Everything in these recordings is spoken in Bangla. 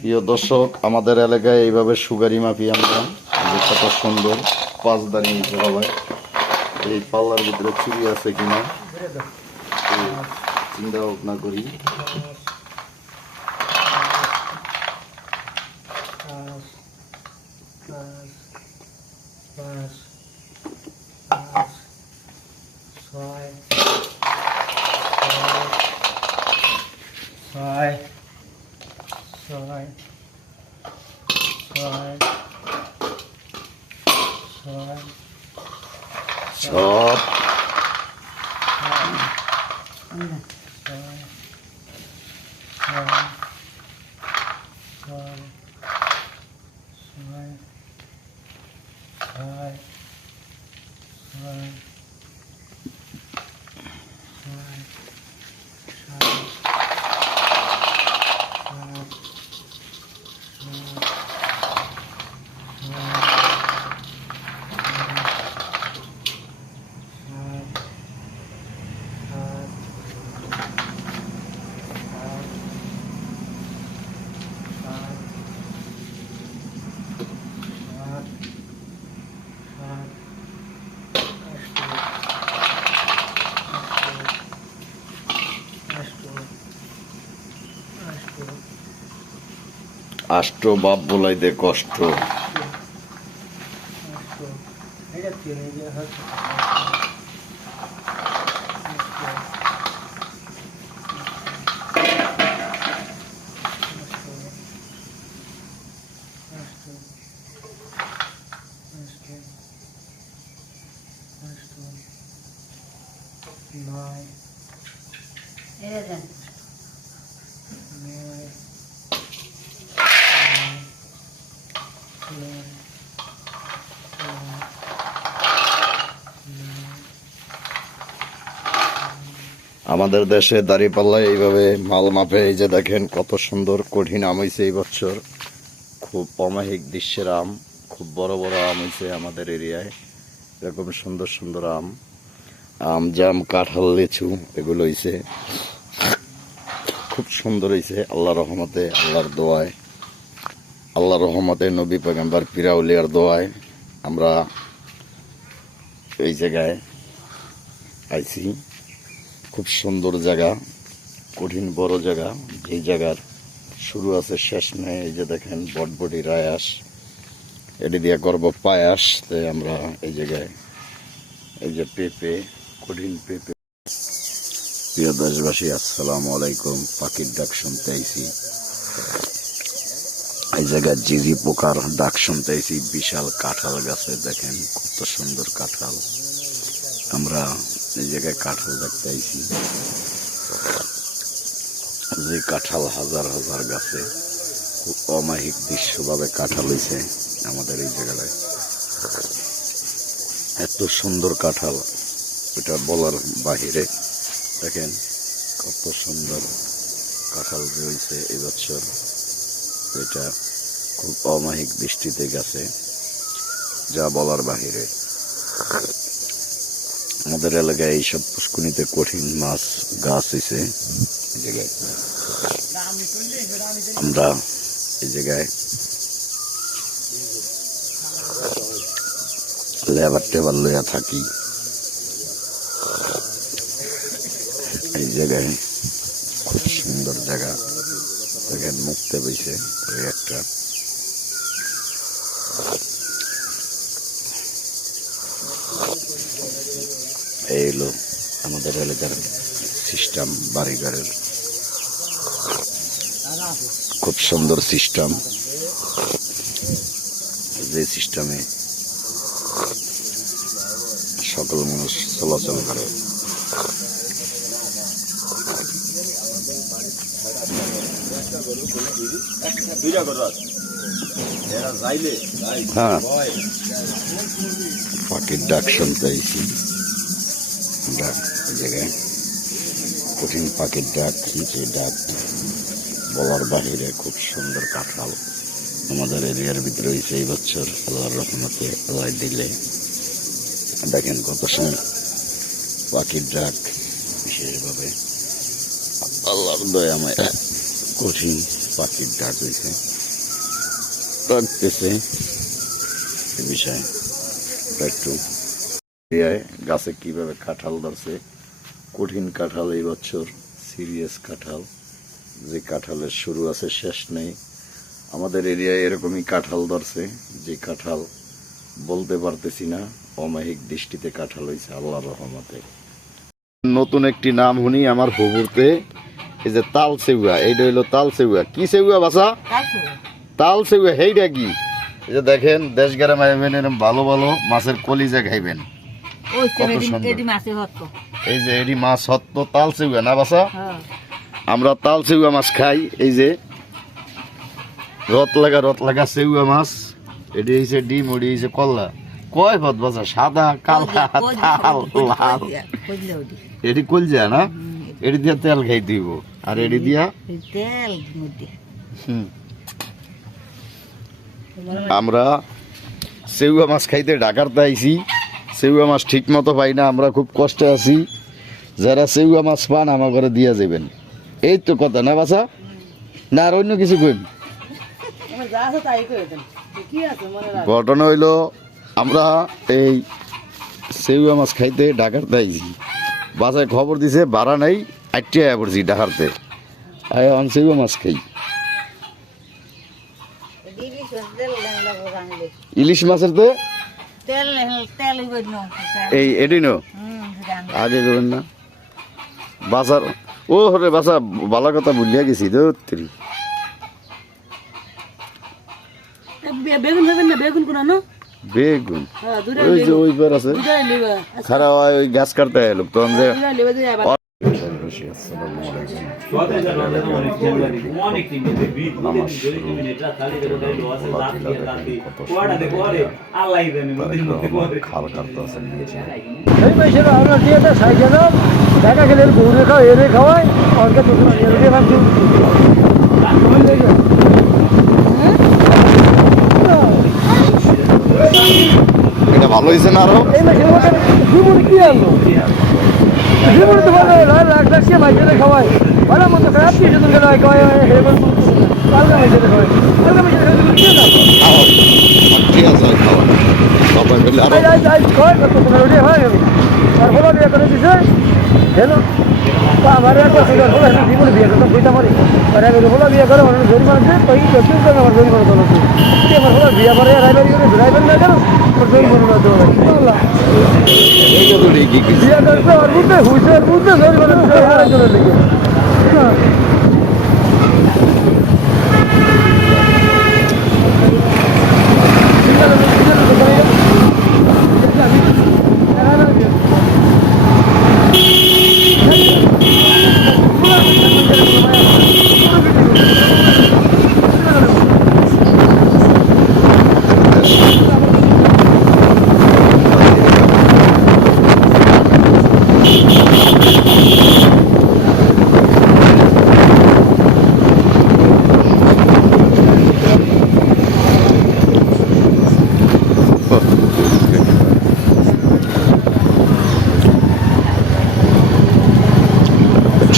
প্রিয় দর্শক, আমাদের এলাকায় এইভাবে সুগারি মাপি আমরা। যে কত সুন্দর পাঁচ দাঁড়িয়ে সবাই এই পাল্লার ভিতরে চুরি আছে কিনা চিন্তা ভাবনা করি। সব আষ্ট বাপ বলাইতে কষ্ট। আমাদের দেশে দাঁড়িপাল্লায় এইভাবে মাল মাপে। এই যে দেখেন কত সুন্দর কঠিন আম হয়েছে এই বছর। খুব অমায়িক দৃশ্যের আম, খুব বড় বড় আম হয়েছে আমাদের এরিয়ায়। এরকম সুন্দর সুন্দর আম, আম জাম কাঁঠাল লিচু এগুলো হয়েছে। খুব সুন্দর হয়েছে আল্লাহর রহমতে, আল্লাহর দোয়ায়, আল্লাহর রহমতে, নবী পয়গম্বর পীর আউলিয়ার দোয়ায় আমরা এই জায়গায় আইছি। খুব সুন্দর জায়গা, কঠিন বড় জায়গা, যেই জায়গার শুরু আছে শেষ নেই। এই যে দেখেন বটবটি রায়াস, এটি দিয়ে করবো পায়াস। তাই আমরা এই জায়গায় এই যে পেঁপে, কঠিন পেঁপে। প্রিয় দেশবাসী, আসসালামু আলাইকুম। পাখির ডাক শুনতে আইছি, এই জায়গায় জিজি পোকার ডাক শুনতে আইছি। বিশাল কাঁঠাল গাছে দেখেন কত সুন্দর কাঁঠাল। আমরা এই জায়গায় কাঁঠাল দেখতে আইছি, যে কাঁঠাল হাজার হাজার গাছে। খুব অমায়িক দৃশ্যভাবে কাঁঠাল হয়েছে আমাদের এই জায়গায়। এত সুন্দর কাঁঠাল, এটা বলার বাহিরে। দেখেন কত সুন্দর কাঁঠাল যে হয়েছে এবছর, এটা খুব অমায়িক দৃষ্টিতে গেছে, যা বলার বাহিরে। আমাদের এলাকায় এইসব পুষ্কুনিতে কঠিন মাছ গাছ হয়েছে এই জায়গায়। আমরা এই জায়গায় লেবার টেবার লইয়া থাকি। এই জায়গায় খুব সুন্দর জায়গা, দেখেন মুক্তে বইছে ওই একটা। এই হলো আমাদের এলাকার সিস্টেম, বাড়িঘরের খুব সুন্দর সিস্টেম। যে সিস্টেমে সকল মানুষ চলাচল করে। হ্যাঁ, পাখির ডাক শুনতে আইছি আমরা এই জায়গায়। কঠিন পাখির ডাক, যে ডাক বলার বাহিরে। খুব সুন্দর কাঁঠাল আমাদের এরিয়ার ভিতরে হয়েছে এই বছর আল্লাহর রহমতে, আল্লাহ দিলে। দেখেন কত সুন্দর পাখির ডাক, বিশেষভাবে আল্লাহর দয়াময় কঠিন পাখির ডাক হয়েছে, ডাকতেছে এ বিষয়ে একটু এরিয়ায় গাছে কিভাবে কাঁঠাল ধরছে। কঠিন কাঁঠাল এই বছর, সিরিয়াস কাঁঠাল, যে কাঁঠালের শুরু আছে শেষ নেই। আমাদের এরিয়ায় এরকমই কাঁঠাল ধরছে, যে কাঁঠাল বলতে পারতেছি না। অমায়িক দৃষ্টিতে কাঁঠাল হয়েছে আল্লাহর রহমতে। নতুন একটি নাম শুনি আমার হুবুরতে, এই যে তাল সেউয়া, এইটা হইলো তাল সেউয়া। কি সেউয়া বাসা? তাল সেউয়া। হেইটা কি? এই যে দেখেন, দেশ গ্রামে আইবেন, এরকম ভালো ভালো মাছের কলিজা খাইবেন, কত সুন্দর। এই যে এডি মাছ হত্ত তাল সেউয়া না বাসা? আমরা তাল সেউয়া মাছ খাই। এই যে রত লাগা সেউয়া মাছ, এটি হয়েছে ডিম, ওটি হয়েছে কল্লা। কয় পথ বাসা? সাদা, কালা, লাল, লাল। এটি কলজা না? এটি দিয়া তেল খাই দিব, আর এটি দিয়া তেল। আমরা সেউয়া মাছ খাইতে ঢাকাতে আইছি। সেউয়া মাছ ঠিক মতো পাই না, আমরা খুব কষ্টে আছি। যারা সেউয়া মাছ পান আমার ঘরে দিয়া যাবেন। এই তো কথা না বাসা? না আর অন্য কিছু কইন? ঘটনা হইল, আমরা এই সেউয়া মাছ খাইতে ঢাকাতে আইছি। বাসায় খবর দিছে ভাড়া নাই, আটটি আয়া পড়ছি ঢাকাতে। এখন সেউয়া মাছ খাই। ইলিশ মাছের তো এই এটি নো আগে করবেন না বাজার। ও হরে বাসা, ভালো কথা ভুলিয়া গেছি। ধরি বেগুন খাবেন না? বেগুন কোন বেগুন ওই যে ওই পার আছে, খারাপ হয় ওই গাছ কাটতে এলো তখন যে। খাল কাটতে আছে এটা ভালো হয়েছে না? আরো কি আনলো জীবনে তো ভালো লাখ লাখ সে মাইজেতে খাওয়াই, ভালো মতো খারাপ কিছু দিন গেল খাওয়াই, কালকা মাইজেতে খাওয়াই, কালকা মাইজেতে খাওয়াই কি না? ঠিক আছে খাওয়া সবাই মিলে আরো খাওয়াই করতে তোমার ওটাই হয় আমি। আর হলো বিয়ে করে দিছে হেলো, আমার একবার হলো জীবনে বিয়ে করতে বইতে পারি। আর আমি হলো বিয়ে করে আমার জরিমানা দিয়ে তো এই করতে হবে, আমার জরিমানা দেওয়া উচিত। আমার হলো বিয়ে করে রাইবারি করে ড্রাইভার না কেন জরিমানা দেওয়া উচিত। বিয়ে করতে আর বুঝতে হুইছে আর বুঝতে জরিমানা জন্য লেগে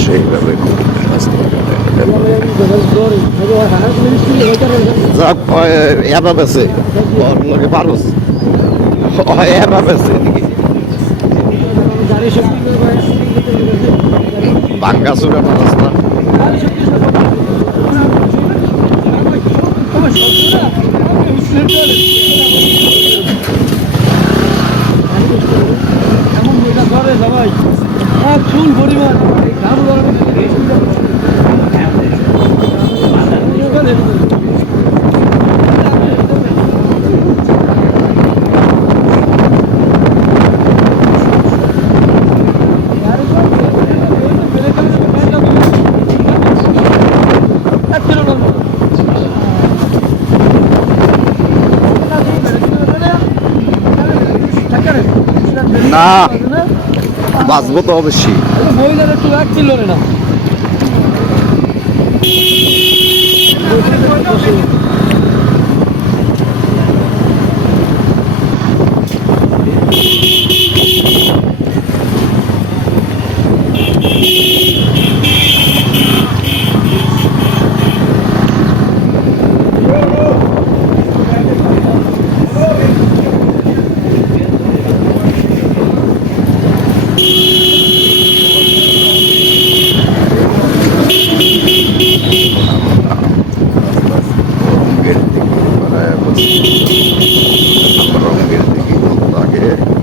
সেইভাবে এবার আছে লোকে পারবস এবার আছে বাঙ্গা চুরা রাস্তা সবাই ফুল পরিমাণ না বাঁচবো তো অবশ্যই। মহিলার একটু এক ছিল না আমরা রঙের দিকে আগে